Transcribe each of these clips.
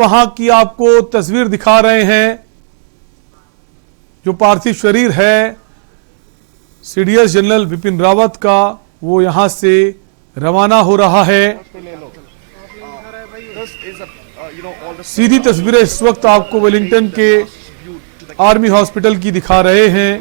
वहां की आपको तस्वीर दिखा रहे हैं। जो पार्थिव शरीर है सीडीएस जनरल बिपिन रावत का, वो यहां से रवाना हो रहा है। सीधी तस्वीरें इस वक्त आपको वेलिंगटन के आर्मी हॉस्पिटल की दिखा रहे हैं।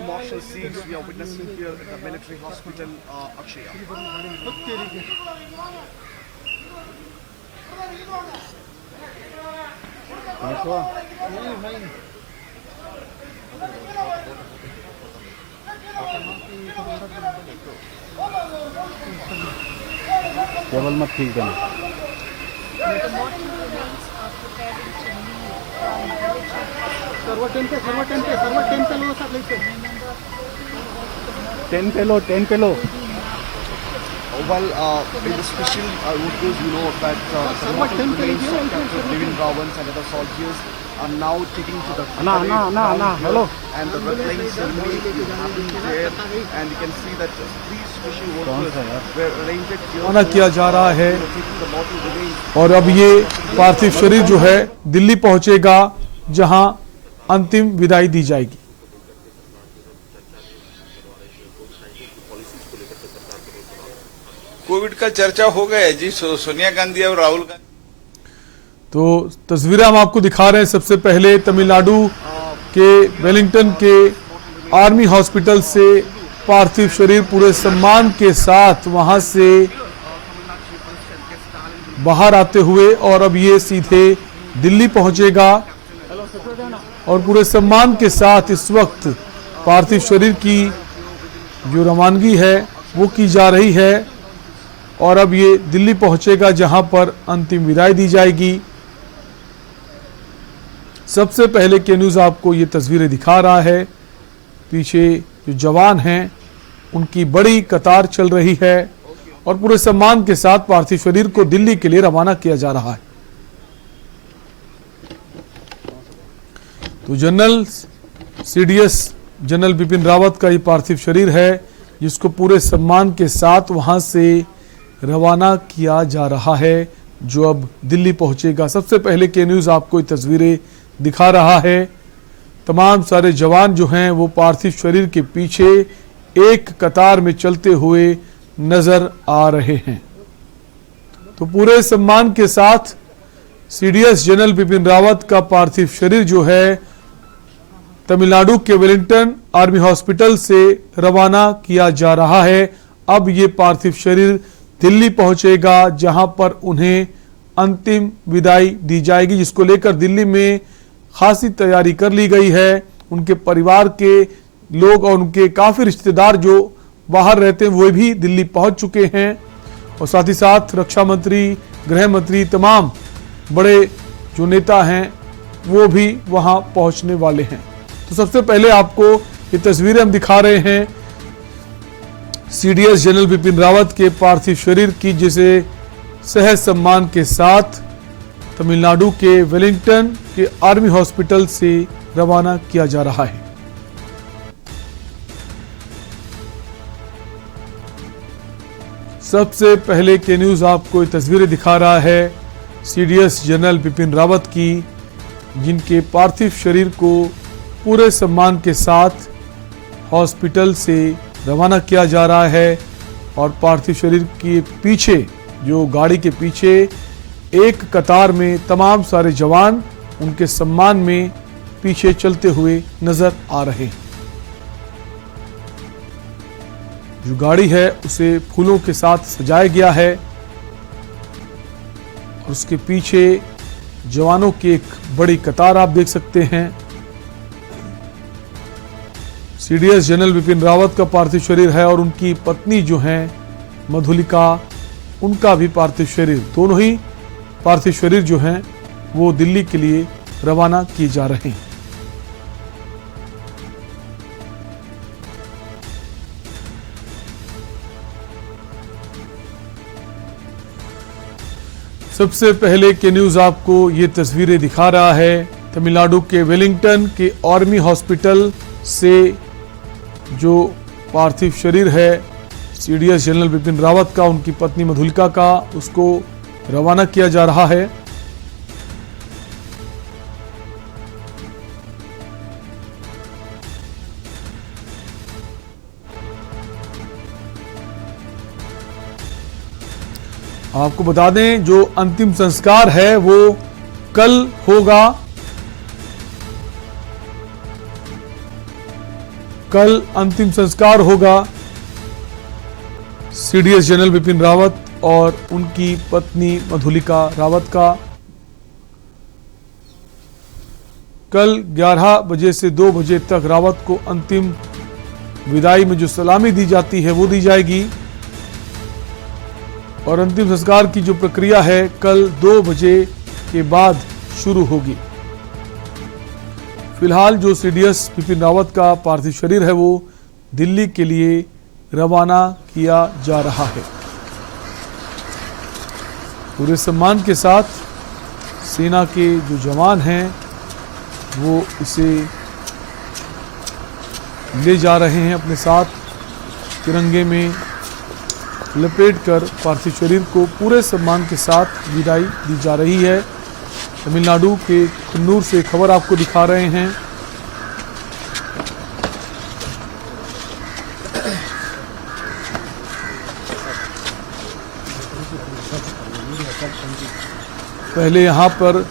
केवल मत ठीक है। टेन पे लो। Well, in the special route goes, you know that the mortal remains of Captain Bipin Rawat and other soldiers are now taking to the hello. And the red line ceremony is happening there, and you can see that three special workers were arranged here. रवाना किया जा रहा है Taking the mortal remains. और अब ये पार्थिव शरीर जो है दिल्ली पहुंचेगा, जहां अंतिम विदाई दी जाएगी। कोविड का चर्चा हो गया है जी, सोनिया गांधी और राहुल गांधी। तो तस्वीरें हम आपको दिखा रहे हैं। सबसे पहले तमिलनाडु के वेलिंगटन के आर्मी हॉस्पिटल से पार्थिव शरीर पूरे सम्मान के साथ वहां से बाहर आते हुए, और अब ये सीधे दिल्ली पहुंचेगा। और पूरे सम्मान के साथ इस वक्त पार्थिव शरीर की जो रवानगी है वो की जा रही है, और अब ये दिल्ली पहुंचेगा, जहां पर अंतिम विदाई दी जाएगी। सबसे पहले के न्यूज़ आपको ये तस्वीरें दिखा रहा है। पीछे जो जवान हैं उनकी बड़ी कतार चल रही है, और पूरे सम्मान के साथ पार्थिव शरीर को दिल्ली के लिए रवाना किया जा रहा है। तो general CDS general Bipin Rawat का ये पार्थिव शरीर है, जिसको पूरे सम्मान के साथ वहां से रवाना किया जा रहा है, जो अब दिल्ली पहुंचेगा। सबसे पहले के न्यूज़ आपको ये तस्वीरें दिखा रहा है। तमाम सारे जवान जो हैं वो पार्थिव शरीर के पीछे एक कतार में चलते हुए नजर आ रहे हैं। तो पूरे सम्मान के साथ सीडीएस जनरल बिपिन रावत का पार्थिव शरीर जो है तमिलनाडु के वेलिंगटन आर्मी हॉस्पिटल से रवाना किया जा रहा है। अब ये पार्थिव शरीर दिल्ली पहुंचेगा, जहां पर उन्हें अंतिम विदाई दी जाएगी, जिसको लेकर दिल्ली में खासी तैयारी कर ली गई है। उनके परिवार के लोग और उनके काफ़ी रिश्तेदार जो बाहर रहते हैं वो भी दिल्ली पहुंच चुके हैं, और साथ ही साथ रक्षा मंत्री, गृह मंत्री, तमाम बड़े जो नेता हैं वो भी वहां पहुंचने वाले हैं। तो सबसे पहले आपको ये तस्वीरें हम दिखा रहे हैं सीडीएस जनरल बिपिन रावत के पार्थिव शरीर की, जिसे सहज सम्मान के साथ तमिलनाडु के वेलिंगटन के आर्मी हॉस्पिटल से रवाना किया जा रहा है। सबसे पहले के न्यूज़ आपको ये तस्वीरें दिखा रहा है सीडीएस जनरल बिपिन रावत की, जिनके पार्थिव शरीर को पूरे सम्मान के साथ हॉस्पिटल से रवाना किया जा रहा है। और पार्थिव शरीर के पीछे, जो गाड़ी के पीछे एक कतार में तमाम सारे जवान उनके सम्मान में पीछे चलते हुए नजर आ रहे हैं। जो गाड़ी है उसे फूलों के साथ सजाया गया है, और उसके पीछे जवानों की एक बड़ी कतार आप देख सकते हैं। सीडीएस जनरल बिपिन रावत का पार्थिव शरीर है, और उनकी पत्नी जो हैं मधुलिका, उनका भी पार्थिव शरीर, दोनों ही पार्थिव शरीर जो हैं वो दिल्ली के लिए रवाना किए जा रहे हैं। सबसे पहले के न्यूज़ आपको ये तस्वीरें दिखा रहा है तमिलनाडु के वेलिंगटन के आर्मी हॉस्पिटल से जो पार्थिव शरीर है सीडीएस जनरल बिपिन रावत का, उनकी पत्नी मधुलिका का, उसको रवाना किया जा रहा है। आपको बता दें जो अंतिम संस्कार है वो कल होगा। कल अंतिम संस्कार होगा सीडीएस जनरल बिपिन रावत और उनकी पत्नी मधुलिका रावत का। कल 11 बजे से 2 बजे तक रावत को अंतिम विदाई में जो सलामी दी जाती है वो दी जाएगी और अंतिम संस्कार की जो प्रक्रिया है कल 2 बजे के बाद शुरू होगी। फिलहाल जो सीडीएस बिपिन रावत का पार्थिव शरीर है वो दिल्ली के लिए रवाना किया जा रहा है। पूरे सम्मान के साथ सेना के जो जवान हैं वो इसे ले जा रहे हैं अपने साथ, तिरंगे में लपेटकर पार्थिव शरीर को पूरे सम्मान के साथ विदाई दी जा रही है। तमिलनाडु के कन्नूर से खबर आपको दिखा रहे हैं। पहले यहां पर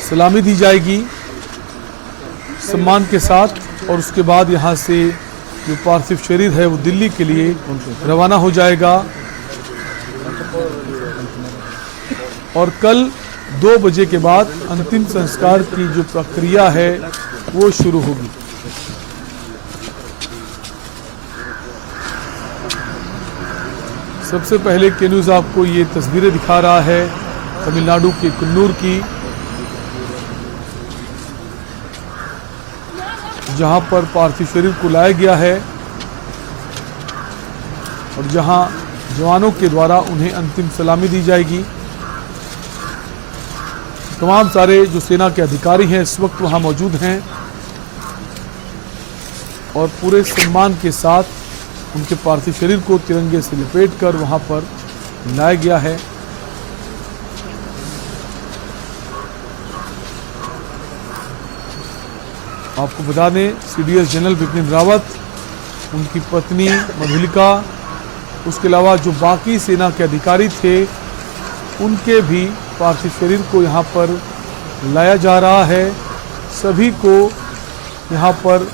सलामी दी जाएगी सम्मान के साथ और उसके बाद यहां से जो पार्थिव शरीर है वो दिल्ली के लिए रवाना हो जाएगा और कल 2 बजे के बाद अंतिम संस्कार की जो प्रक्रिया है वो शुरू होगी। सबसे पहले के न्यूज़ आपको ये तस्वीरें दिखा रहा है तमिलनाडु के कन्नूर की, जहां पर पार्थिव शरीर को लाया गया है और जहां जवानों के द्वारा उन्हें अंतिम सलामी दी जाएगी। तमाम सारे जो सेना के अधिकारी हैं इस वक्त वहां मौजूद हैं और पूरे सम्मान के साथ उनके पार्थिव शरीर को तिरंगे से लपेटकर वहां पर लाया गया है। आपको बता दें सीडीएस जनरल बिपिन रावत, उनकी पत्नी मधुलिका, उसके अलावा जो बाकी सेना के अधिकारी थे उनके भी पार्थिव शरीर को यहाँ पर लाया जा रहा है। सभी को यहाँ पर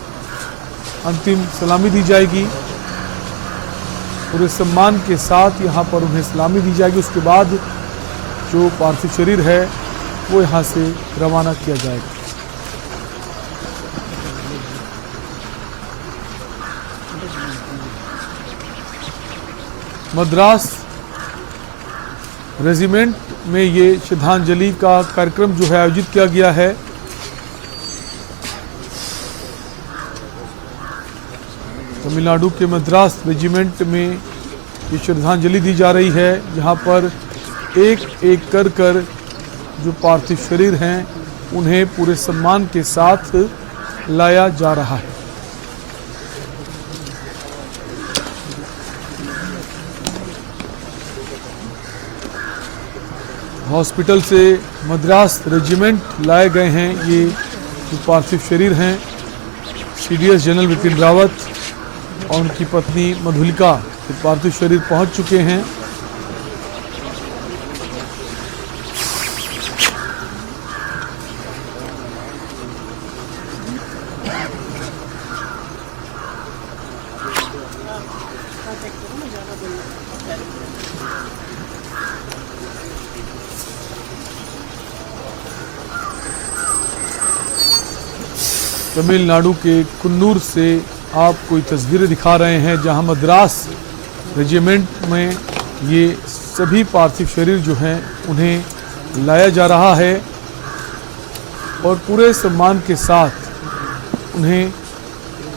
अंतिम सलामी दी जाएगी, पूरे सम्मान के साथ यहाँ पर उन्हें सलामी दी जाएगी। उसके बाद जो पार्थिव शरीर है वो यहाँ से रवाना किया जाएगा। मद्रास रेजिमेंट में ये श्रद्धांजलि का कार्यक्रम जो है आयोजित किया गया है। तमिलनाडु के मद्रास रेजिमेंट में ये श्रद्धांजलि दी जा रही है, जहां पर एक एक कर जो पार्थिव शरीर हैं उन्हें पूरे सम्मान के साथ लाया जा रहा है। हॉस्पिटल से मद्रास रेजिमेंट लाए गए हैं ये जो पार्थिव शरीर हैं सीडीएस जनरल बिपिन रावत और उनकी पत्नी मधुलिका के पार्थिव शरीर पहुंच चुके हैं। तमिलनाडु के कन्नूर से आपको ये तस्वीरें दिखा रहे हैं, जहां मद्रास रेजिमेंट में ये सभी पार्थिव शरीर जो हैं उन्हें लाया जा रहा है और पूरे सम्मान के साथ उन्हें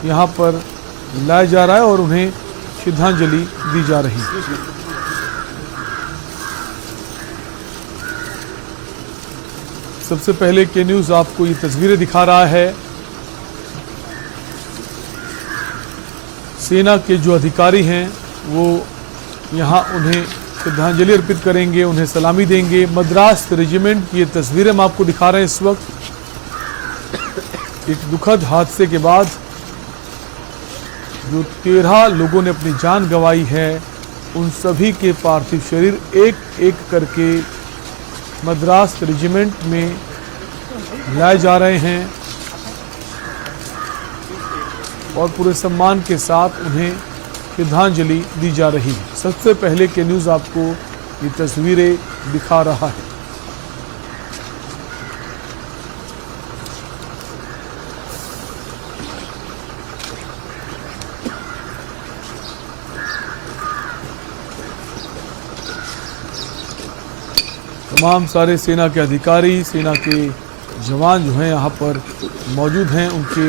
यहाँ पर लाया जा रहा है और उन्हें श्रद्धांजलि दी जा रही है। सबसे पहले के न्यूज़ आपको ये तस्वीरें दिखा रहा है। सेना के जो अधिकारी हैं वो यहाँ उन्हें श्रद्धांजलि अर्पित करेंगे, उन्हें सलामी देंगे। मद्रास रेजिमेंट की ये तस्वीरें हम आपको दिखा रहे हैं इस वक्त। एक दुखद हादसे के बाद जो 13 लोगों ने अपनी जान गंवाई है उन सभी के पार्थिव शरीर एक एक करके मद्रास रेजिमेंट में लाए जा रहे हैं और पूरे सम्मान के साथ उन्हें श्रद्धांजलि दी जा रही है। सबसे पहले के न्यूज़ आपको ये तस्वीरें दिखा रहा है। तमाम सारे सेना के अधिकारी, सेना के जवान जो हैं यहाँ पर मौजूद हैं, उनके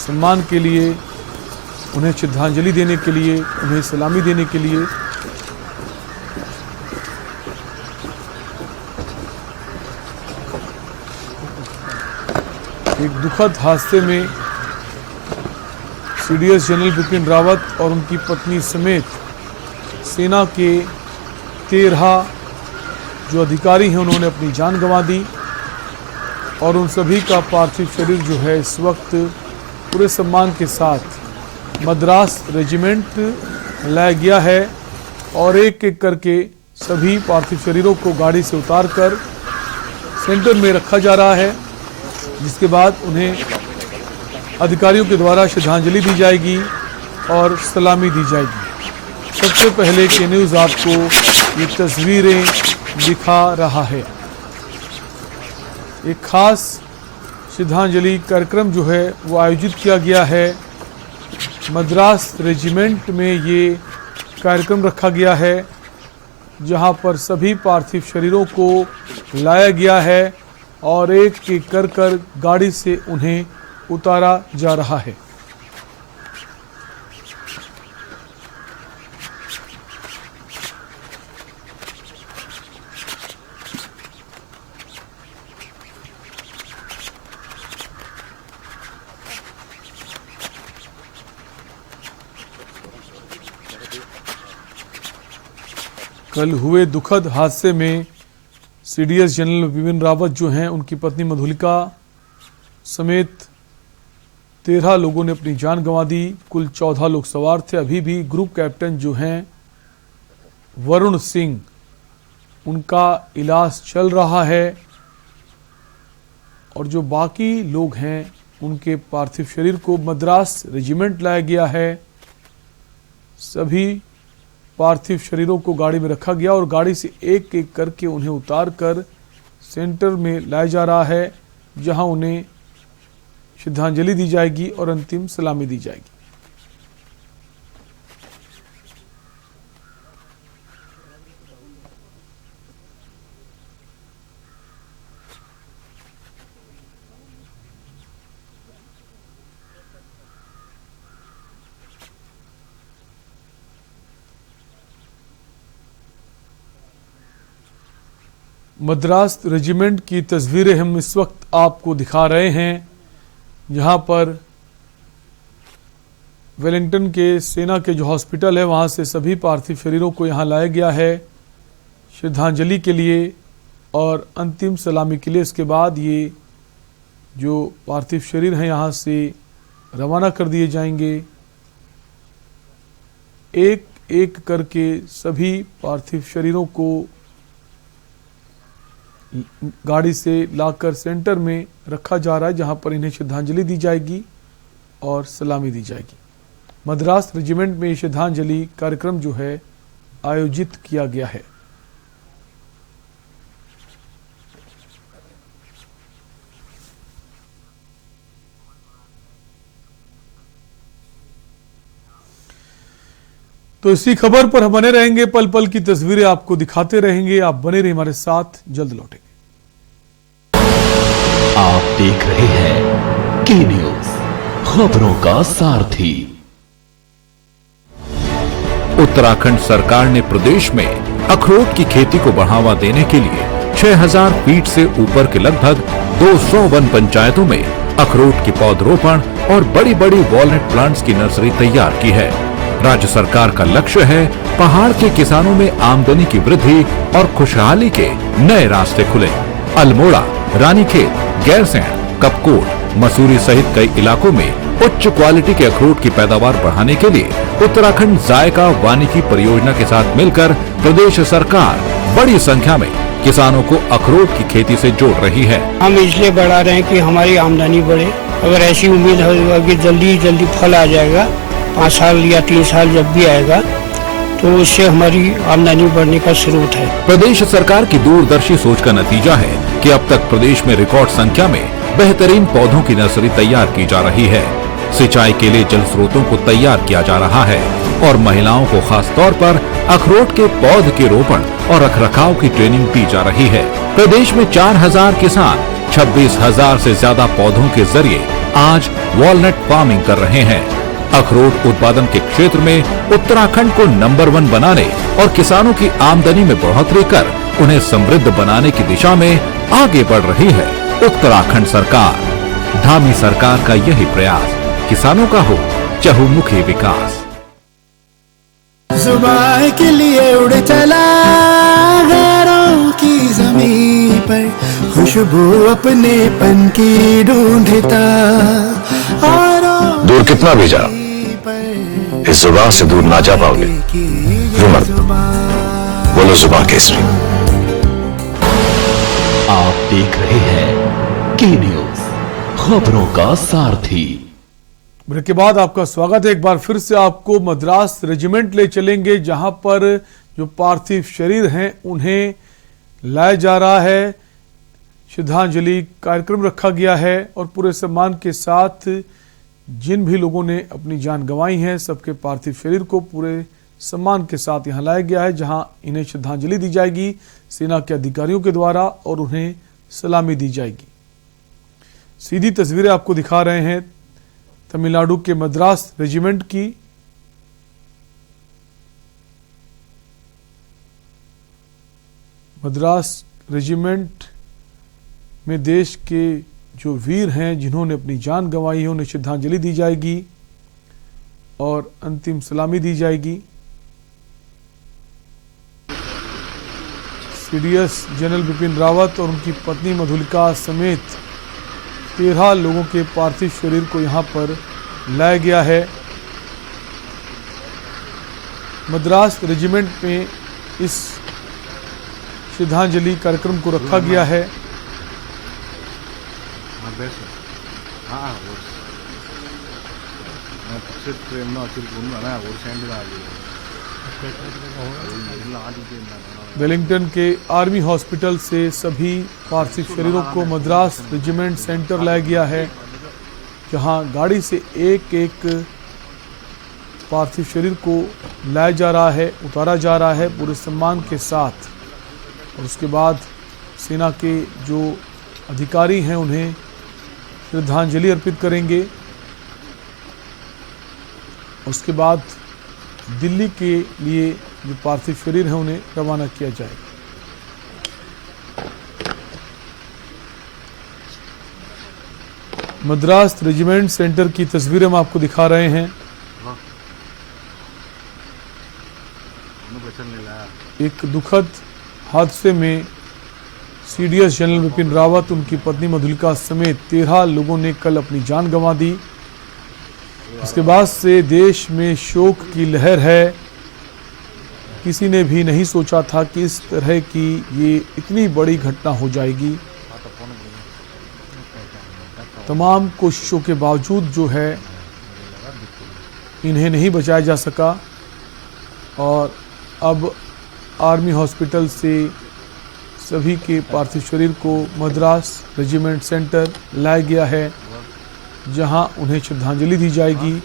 सम्मान के लिए, उन्हें श्रद्धांजलि देने के लिए, उन्हें सलामी देने के लिए। एक दुखद हादसे में सीडीएस जनरल बिपिन रावत और उनकी पत्नी समेत सेना के 13 जो अधिकारी हैं उन्होंने अपनी जान गंवा दी और उन सभी का पार्थिव शरीर जो है इस वक्त पूरे सम्मान के साथ मद्रास रेजिमेंट लाया गया है और एक एक करके सभी पार्थिव शरीरों को गाड़ी से उतारकर सेंटर में रखा जा रहा है, जिसके बाद उन्हें अधिकारियों के द्वारा श्रद्धांजलि दी जाएगी और सलामी दी जाएगी। सबसे पहले के न्यूज़ आपको ये तस्वीरें दिखा रहा है। एक खास श्रद्धांजलि कार्यक्रम जो है वो आयोजित किया गया है। मद्रास रेजिमेंट में ये कार्यक्रम रखा गया है जहां पर सभी पार्थिव शरीरों को लाया गया है और एक एक कर गाड़ी से उन्हें उतारा जा रहा है। कल हुए दुखद हादसे में सीडीएस जनरल बिपिन रावत जो हैं उनकी पत्नी मधुलिका समेत 13 लोगों ने अपनी जान गंवा दी। कुल 14 लोग सवार थे। अभी भी ग्रुप कैप्टन जो हैं वरुण सिंह, उनका इलाज चल रहा है और जो बाकी लोग हैं उनके पार्थिव शरीर को मद्रास रेजिमेंट लाया गया है। सभी पार्थिव शरीरों को गाड़ी में रखा गया और गाड़ी से एक एक करके उन्हें उतार कर सेंटर में लाया जा रहा है, जहां उन्हें श्रद्धांजलि दी जाएगी और अंतिम सलामी दी जाएगी। मद्रास रेजिमेंट की तस्वीरें हम इस वक्त आपको दिखा रहे हैं, जहां पर वेलिंगटन के सेना के जो हॉस्पिटल है वहां से सभी पार्थिव शरीरों को यहां लाया गया है श्रद्धांजलि के लिए और अंतिम सलामी के लिए। इसके बाद ये जो पार्थिव शरीर हैं यहां से रवाना कर दिए जाएंगे। एक एक करके सभी पार्थिव शरीरों को गाड़ी से लाकर सेंटर में रखा जा रहा है, जहां पर इन्हें श्रद्धांजलि दी जाएगी और सलामी दी जाएगी। मद्रास रेजिमेंट में श्रद्धांजलि कार्यक्रम जो है आयोजित किया गया है। तो इसी खबर पर हम बने रहेंगे, पल पल की तस्वीरें आपको दिखाते रहेंगे। आप बने रहिए हमारे साथ, जल्द लौटेंगे। आप देख रहे हैं के न्यूज, खबरों का सारथी। उत्तराखंड सरकार ने प्रदेश में अखरोट की खेती को बढ़ावा देने के लिए 6000 फीट से ऊपर के लगभग 200 वन पंचायतों में अखरोट की पौधरोपण और बड़ी बड़ी वॉलनट प्लांट्स की नर्सरी तैयार की है। राज्य सरकार का लक्ष्य है पहाड़ के किसानों में आमदनी की वृद्धि और खुशहाली के नए रास्ते खुले। अल्मोड़ा, रानीखेत, गैरसैंण, कपकोट, मसूरी सहित कई इलाकों में उच्च क्वालिटी के अखरोट की पैदावार बढ़ाने के लिए उत्तराखंड जायका वानिकी परियोजना के साथ मिलकर प्रदेश सरकार बड़ी संख्या में किसानों को अखरोट की खेती से जोड़ रही है। हम इसलिए बढ़ा रहे हैं कि हमारी आमदनी बढ़े। अगर ऐसी उम्मीद होगा कि जल्दी फल आ जाएगा, 5 साल या 3 साल जब भी आएगा, तो उससे हमारी आमदनी बढ़ने का स्रोत है। प्रदेश सरकार की दूरदर्शी सोच का नतीजा है कि अब तक प्रदेश में रिकॉर्ड संख्या में बेहतरीन पौधों की नर्सरी तैयार की जा रही है। सिंचाई के लिए जल स्रोतों को तैयार किया जा रहा है और महिलाओं को खास तौर पर अखरोट के पौध के रोपण और रखरखाव की ट्रेनिंग दी जा रही है। प्रदेश में 4000 किसान 26,000 से ज्यादा पौधों के जरिए आज वॉलनट फार्मिंग कर रहे हैं। अखरोट उत्पादन के क्षेत्र में उत्तराखंड को नंबर 1 बनाने और किसानों की आमदनी में बढ़ोतरी कर उन्हें समृद्ध बनाने की दिशा में आगे बढ़ रही है उत्तराखंड सरकार। धामी सरकार का यही प्रयास किसानों का हो चहुमुखी विकास। सुबह के लिए उड़ चला गैरों की ज़मीं पर, खुशबू अपने पन की ढूंढता। दूर कितना भी जा, इस जुबान से दूर ना जा पाओगे। जुमर बोलो जुबान केसरी। आप देख रहे हैं के न्यूज, खबरों का सारथी। ब्रेक के बाद आपका स्वागत है। एक बार फिर से आपको मद्रास रेजिमेंट ले चलेंगे, जहां पर जो पार्थिव शरीर हैं उन्हें लाया जा रहा है। श्रद्धांजलि कार्यक्रम रखा गया है और पूरे सम्मान के साथ जिन भी लोगों ने अपनी जान गंवाई है, सबके पार्थिव शरीर को पूरे सम्मान के साथ यहां लाया गया है, जहां इन्हें श्रद्धांजलि दी जाएगी सेना के अधिकारियों के द्वारा और उन्हें सलामी दी जाएगी। सीधी तस्वीरें आपको दिखा रहे हैं तमिलनाडु के मद्रास रेजिमेंट की। मद्रास रेजिमेंट में देश के जो वीर हैं, जिन्होंने अपनी जान गंवाई है, उन्हें श्रद्धांजलि दी जाएगी और अंतिम सलामी दी जाएगी। सीडीएस जनरल बिपिन रावत और उनकी पत्नी मधुलिका समेत 13 लोगों के पार्थिव शरीर को यहां पर लाया गया है। मद्रास रेजिमेंट में इस श्रद्धांजलि कार्यक्रम को रखा गया है। वेलिंगटन के आर्मी हॉस्पिटल से सभी पार्थिव शरीरों को मद्रास रेजिमेंट सेंटर लाया गया है, जहां गाड़ी से एक एक पार्थिव शरीर को लाया जा रहा है, उतारा जा रहा है पूरे सम्मान के साथ। और उसके बाद सेना के जो अधिकारी हैं उन्हें श्रद्धांजलि अर्पित करेंगे। उसके बाद दिल्ली के लिए जो पार्थिव शरीर है उन्हें रवाना किया जाएगा। मद्रास रेजिमेंट सेंटर की तस्वीरें हम आपको दिखा रहे हैं। एक दुखद हादसे में सीडीएस जनरल बिपिन रावत, उनकी पत्नी मधुलिका समेत 13 लोगों ने कल अपनी जान गंवा दी। इसके बाद से देश में शोक की लहर है। किसी ने भी नहीं सोचा था कि इस तरह की ये इतनी बड़ी घटना हो जाएगी। तमाम कोशिशों के बावजूद जो है इन्हें नहीं बचाया जा सका और अब आर्मी हॉस्पिटल से सभी के पार्थिव शरीर को मद्रास रेजिमेंट सेंटर लाया गया है, जहां उन्हें श्रद्धांजलि दी जाएगी।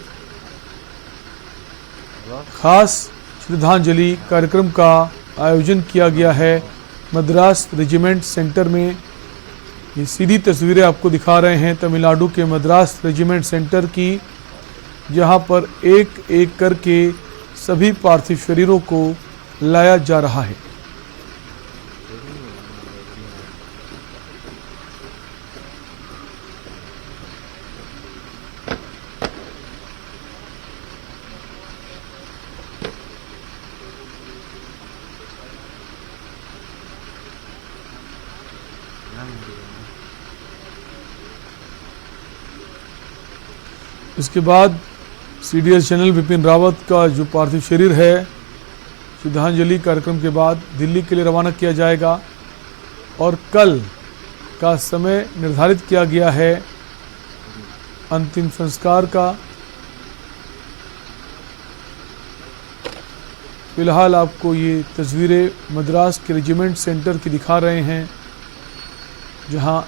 खास श्रद्धांजलि कार्यक्रम का आयोजन किया गया है मद्रास रेजिमेंट सेंटर में। ये सीधी तस्वीरें आपको दिखा रहे हैं तमिलनाडु के मद्रास रेजिमेंट सेंटर की, जहां पर एक एक करके सभी पार्थिव शरीरों को लाया जा रहा है। इसके बाद सीडीएस जनरल बिपिन रावत का जो पार्थिव शरीर है श्रद्धांजलि कार्यक्रम के बाद दिल्ली के लिए रवाना किया जाएगा और कल का समय निर्धारित किया गया है अंतिम संस्कार का। फिलहाल आपको ये तस्वीरें मद्रास के रेजिमेंट सेंटर की दिखा रहे हैं, जहां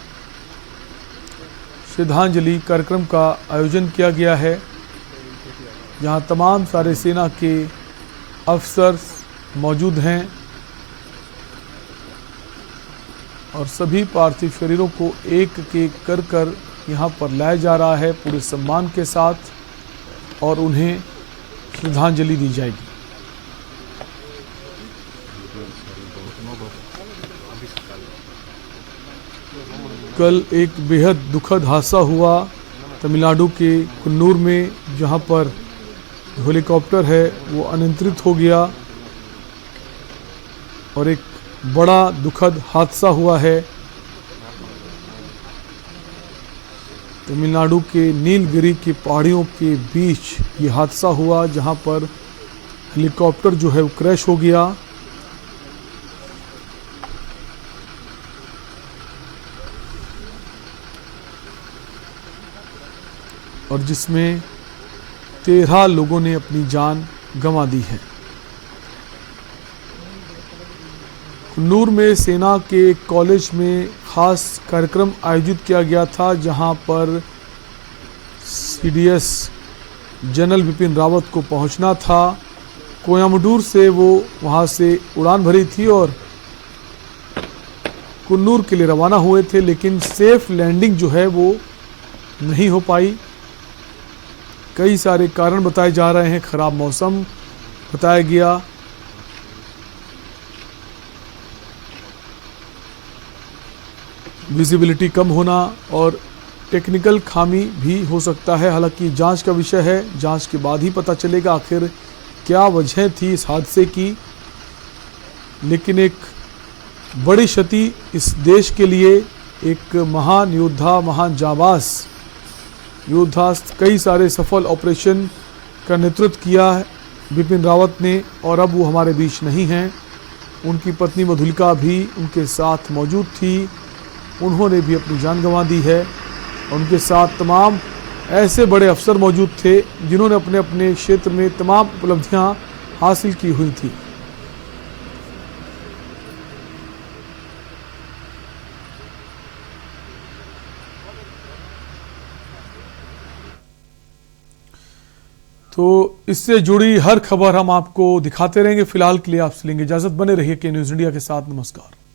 श्रद्धांजलि कार्यक्रम का आयोजन किया गया है, जहां तमाम सारे सेना के अफसर मौजूद हैं और सभी पार्थिव शरीरों को एक एक कर यहाँ पर लाया जा रहा है पूरे सम्मान के साथ और उन्हें श्रद्धांजलि दी जाएगी। कल एक बेहद दुखद हादसा हुआ तमिलनाडु के कुन्नूर में, जहां पर हेलीकॉप्टर है वो अनियंत्रित हो गया और एक बड़ा दुखद हादसा हुआ है। तमिलनाडु के नीलगिरी की पहाड़ियों के बीच ये हादसा हुआ, जहां पर हेलीकॉप्टर जो है वो क्रैश हो गया और जिसमें 13 लोगों ने अपनी जान गंवा दी है। कुन्नूर में सेना के कॉलेज में खास कार्यक्रम आयोजित किया गया था, जहां पर सीडीएस जनरल बिपिन रावत को पहुंचना था। कोयम्बटूर से वो वहां से उड़ान भरी थी और कुन्नूर के लिए रवाना हुए थे, लेकिन सेफ लैंडिंग जो है वो नहीं हो पाई। कई सारे कारण बताए जा रहे हैं, खराब मौसम बताया गया, विजिबिलिटी कम होना और टेक्निकल खामी भी हो सकता है। हालांकि जांच का विषय है, जांच के बाद ही पता चलेगा आखिर क्या वजह थी इस हादसे की। लेकिन एक बड़ी क्षति इस देश के लिए, एक महान योद्धा, महान जाबाज योद्धा, कई सारे सफल ऑपरेशन का नेतृत्व किया है बिपिन रावत ने और अब वो हमारे बीच नहीं हैं। उनकी पत्नी मधुलिका भी उनके साथ मौजूद थी, उन्होंने भी अपनी जान गंवा दी है। उनके साथ तमाम ऐसे बड़े अफसर मौजूद थे जिन्होंने अपने अपने क्षेत्र में तमाम उपलब्धियां हासिल की हुई थी। तो इससे जुड़ी हर खबर हम आपको दिखाते रहेंगे। फिलहाल के लिए आपसे लेंगे इजाजत, बने रहिए के न्यूज़ इंडिया के साथ। नमस्कार।